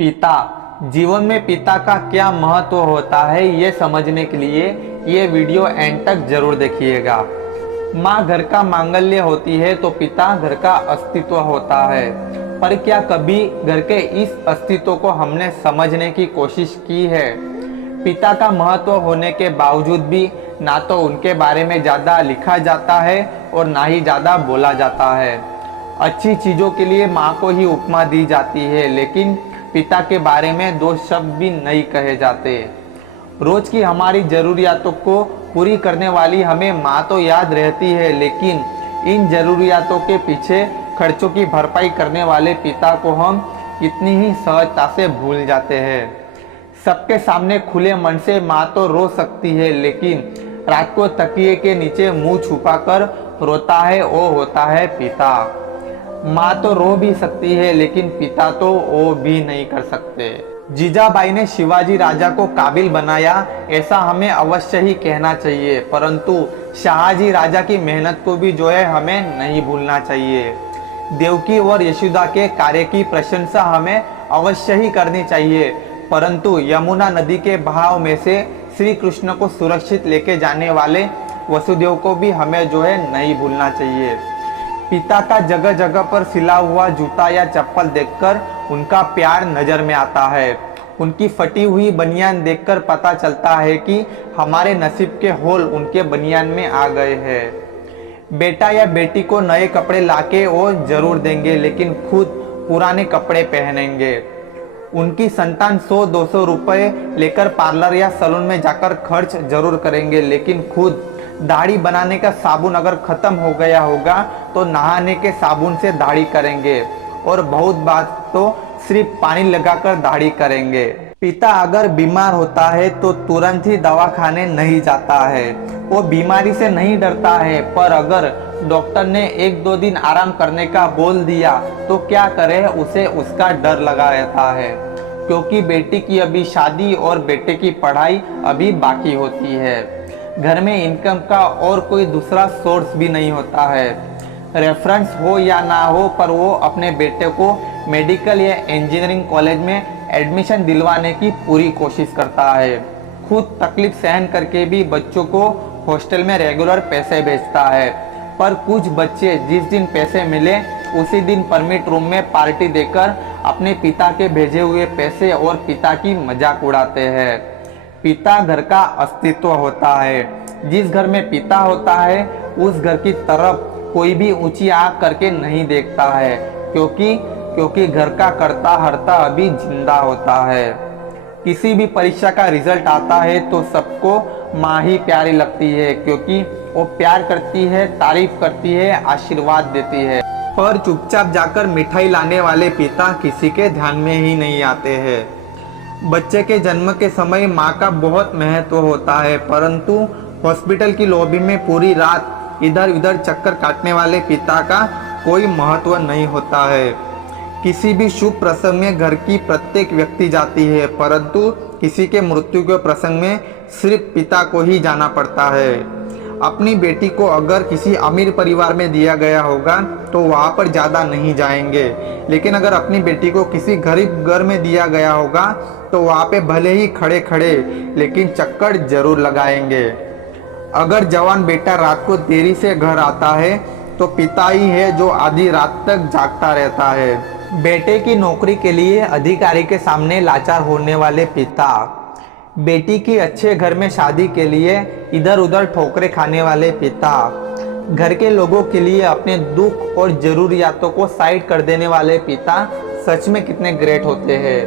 पिता, जीवन में पिता का क्या महत्व होता है ये समझने के लिए ये वीडियो एंड तक जरूर देखिएगा। माँ घर का मांगल्य होती है तो पिता घर का अस्तित्व होता है, पर क्या कभी घर के इस अस्तित्व को हमने समझने की कोशिश की है? पिता का महत्व होने के बावजूद भी ना तो उनके बारे में ज़्यादा लिखा जाता है और ना ही ज़्यादा बोला जाता है। अच्छी चीज़ों के लिए माँ को ही उपमा दी जाती है, लेकिन पिता के बारे में दो शब्द भी नहीं कहे जाते। रोज की हमारी ज़रूरियातों को पूरी करने वाली हमें माँ तो याद रहती है, लेकिन इन ज़रूरियातों के पीछे खर्चों की भरपाई करने वाले पिता को हम इतनी ही सहजता से भूल जाते हैं। सबके सामने खुले मन से माँ तो रो सकती है, लेकिन रात को तकिए के नीचे मुंह छुपाकर रोता है वो होता है पिता। माँ तो रो भी सकती है, लेकिन पिता तो वो भी नहीं कर सकते। जीजाबाई ने शिवाजी राजा को काबिल बनाया ऐसा हमें अवश्य ही कहना चाहिए, परंतु शाहजी राजा की मेहनत को भी जो है हमें नहीं भूलना चाहिए। देवकी और यशोदा के कार्य की प्रशंसा हमें अवश्य ही करनी चाहिए, परंतु यमुना नदी के बहाव में से श्री कृष्ण को सुरक्षित लेके जाने वाले वसुदेव को भी हमें जो है नहीं भूलना चाहिए। पिता का जगह जगह पर सिला हुआ जूता या चप्पल देखकर उनका प्यार नजर में आता है। उनकी फटी हुई बनियान देखकर पता चलता है कि हमारे नसीब के होल उनके बनियान में आ गए हैं। बेटा या बेटी को नए कपड़े लाके वो जरूर देंगे, लेकिन खुद पुराने कपड़े पहनेंगे। उनकी संतान 100-200 रुपए लेकर पार्लर या सैलून में जाकर खर्च जरूर करेंगे, लेकिन खुद दाढ़ी बनाने का साबुन अगर खत्म हो गया होगा तो नहाने के साबुन से दाढ़ी करेंगे, और बहुत बात तो सिर्फ पानी लगाकर दाढ़ी करेंगे। पिता अगर बीमार होता है तो तुरंत ही दवाखाने नहीं जाता है, वो बीमारी से नहीं डरता है, पर अगर डॉक्टर ने 1-2 दिन आराम करने का बोल दिया तो क्या करे, उसे उसका डर लगा रहता है, क्योंकि बेटी की अभी शादी और बेटे की पढ़ाई अभी बाकी होती है। घर में इनकम का और कोई दूसरा सोर्स भी नहीं होता है। रेफरेंस हो या ना हो, पर वो अपने बेटे को मेडिकल या इंजीनियरिंग कॉलेज में एडमिशन दिलवाने की पूरी कोशिश करता है। खुद तकलीफ सहन करके भी बच्चों को हॉस्टल में रेगुलर पैसे भेजता है, पर कुछ बच्चे जिस दिन पैसे मिले उसी दिन परमिट रूम में पार्टी देकर अपने पिता के भेजे हुए पैसे और पिता की मजाक उड़ाते हैं। पिता घर का अस्तित्व होता है। जिस घर में पिता होता है उस घर की तरफ कोई भी ऊंची आंख करके नहीं देखता है, क्योंकि घर का करता हरता अभी जिंदा होता है। किसी भी परीक्षा का रिजल्ट आता है तो सबको माँ ही प्यारी लगती है, क्योंकि वो प्यार करती है, तारीफ करती है, आशीर्वाद देती है। पर चुपचाप जाकर मिठाई लाने वाले पिता किसी के ध्यान में ही नहीं आते हैं। बच्चे के जन्म के समय माँ का बहुत महत्व होता है, परंतु हॉस्पिटल की लॉबी में पूरी रात इधर उधर चक्कर काटने वाले पिता का कोई महत्व नहीं होता है। किसी भी शुभ प्रसंग में घर की प्रत्येक व्यक्ति जाती है, परंतु किसी के मृत्यु के प्रसंग में सिर्फ पिता को ही जाना पड़ता है। अपनी बेटी को अगर किसी अमीर परिवार में दिया गया होगा तो वहाँ पर ज़्यादा नहीं जाएंगे, लेकिन अगर अपनी बेटी को किसी गरीब घर में दिया गया होगा तो वहाँ पे भले ही खड़े खड़े लेकिन चक्कर जरूर लगाएंगे। अगर जवान बेटा रात को देरी से घर आता है तो पिता ही है जो आधी रात तक जागता रहता है। बेटे की नौकरी के लिए अधिकारी के सामने लाचार होने वाले पिता, बेटी की अच्छे घर में शादी के लिए इधर उधर ठोकरें खाने वाले पिता, घर के लोगों के लिए अपने दुख और जरूरियातों को साइड कर देने वाले पिता सच में कितने ग्रेट होते हैं।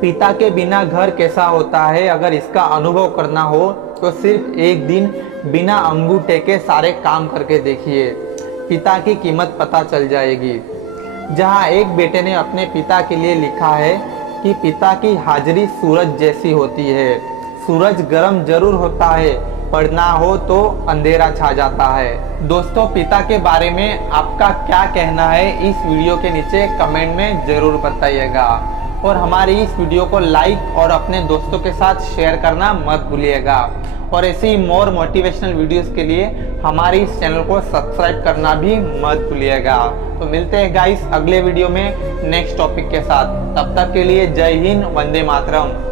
पिता के बिना घर कैसा होता है अगर इसका अनुभव करना हो तो सिर्फ एक दिन बिना अंगूठे के सारे काम करके देखिए, पिता की कीमत पता चल जाएगी। जहाँ एक बेटे ने अपने पिता के लिए लिखा है कि पिता की हाजिरी सूरज जैसी होती है। सूरज गर्म जरूर होता है, पर ना हो तो अंधेरा छा जाता है। दोस्तों, पिता के बारे में आपका क्या कहना है इस वीडियो के नीचे कमेंट में जरूर बताइएगा, और हमारी इस वीडियो को लाइक और अपने दोस्तों के साथ शेयर करना मत भूलिएगा। और ऐसे ही मोर मोटिवेशनल वीडियोस के लिए हमारे इस चैनल को सब्सक्राइब करना भी मत भूलिएगा। तो मिलते हैं गाइस अगले वीडियो में नेक्स्ट टॉपिक के साथ। तब तक के लिए जय हिंद, वंदे मातरम।